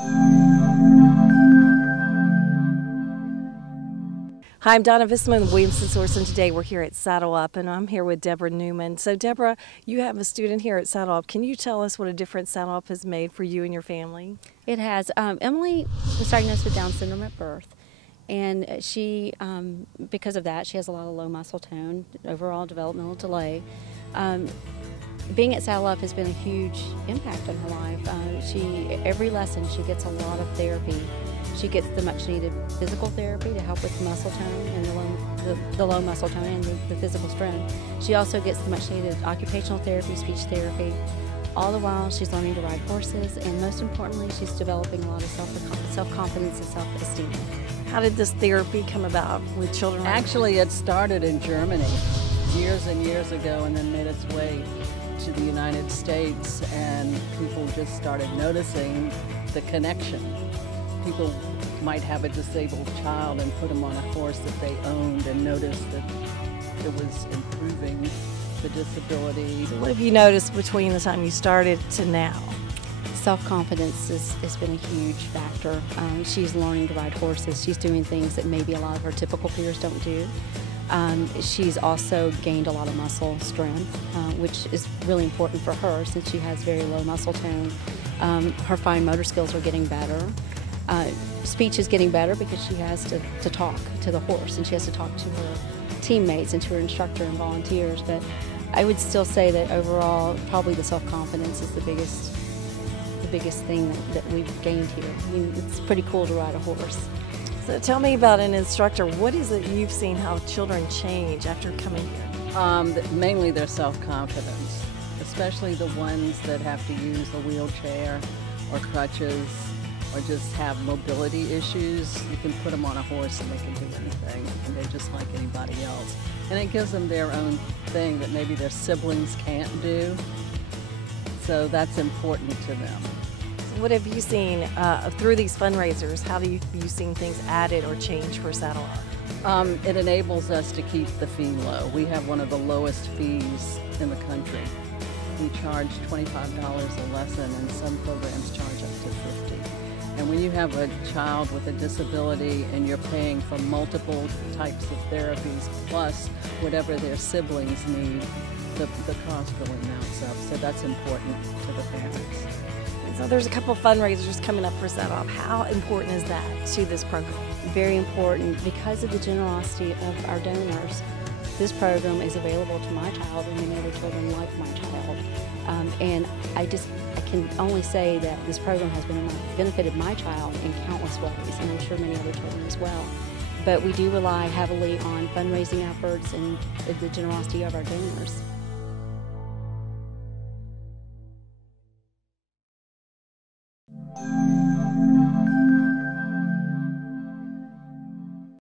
Hi, I'm Donna Visman with Williamson Source, and today we're here at Saddle Up, and I'm here with Deborah Newman. So, Deborah, you have a student here at Saddle Up. Can you tell us what a difference Saddle Up has made for you and your family? It has. Emily was diagnosed with Down syndrome at birth, and she, because of that, she has a lot of low muscle tone, overall developmental delay. Being at Saddle Up has been a huge impact on her life. Every lesson, she gets a lot of therapy. She gets the much needed physical therapy to help with muscle tone and the low muscle tone and the physical strength. She also gets the much needed occupational therapy, speech therapy. All the while she's learning to ride horses, and most importantly, she's developing a lot of self-confidence and self-esteem. How did this therapy come about with children? Actually, it started in Germany years and years ago and then made its way to the United States, and people just started noticing the connection. People might have a disabled child and put them on a horse that they owned and noticed that it was improving the disability. So what have you noticed between the time you started to now? Self-confidence has been a huge factor. She's learning to ride horses. She's doing things that maybe a lot of her typical peers don't do. She's also gained a lot of muscle strength, which is really important for her since she has very low muscle tone. Her fine motor skills are getting better. Speech is getting better because she has to talk to the horse, and she has to talk to her teammates and to her instructor and volunteers. But I would still say that overall, probably the self-confidence is the biggest thing that we've gained here. I mean, it's pretty cool to ride a horse. So tell me about an instructor. What is it you've seen how children change after coming here? Mainly their self-confidence, especially the ones that have to use a wheelchair or crutches or just have mobility issues. You can put them on a horse and they can do anything, and they're just like anybody else. And it gives them their own thing that maybe their siblings can't do. So that's important to them. What have you seen through these fundraisers? How have you seen things added or changed for Saddle Up? It enables us to keep the fee low. We have one of the lowest fees in the country. We charge $25 a lesson, and some programs charge up to $50. And when you have a child with a disability and you're paying for multiple types of therapies plus whatever their siblings need, the cost really mounts up. So that's important to the parents. So there's a couple fundraisers coming up for Saddle Up. How important is that to this program? Very important. Because of the generosity of our donors, this program is available to my child and many other children like my child. And I can only say that this program has benefited my child in countless ways, and I'm sure many other children as well. But we do rely heavily on fundraising efforts and the generosity of our donors.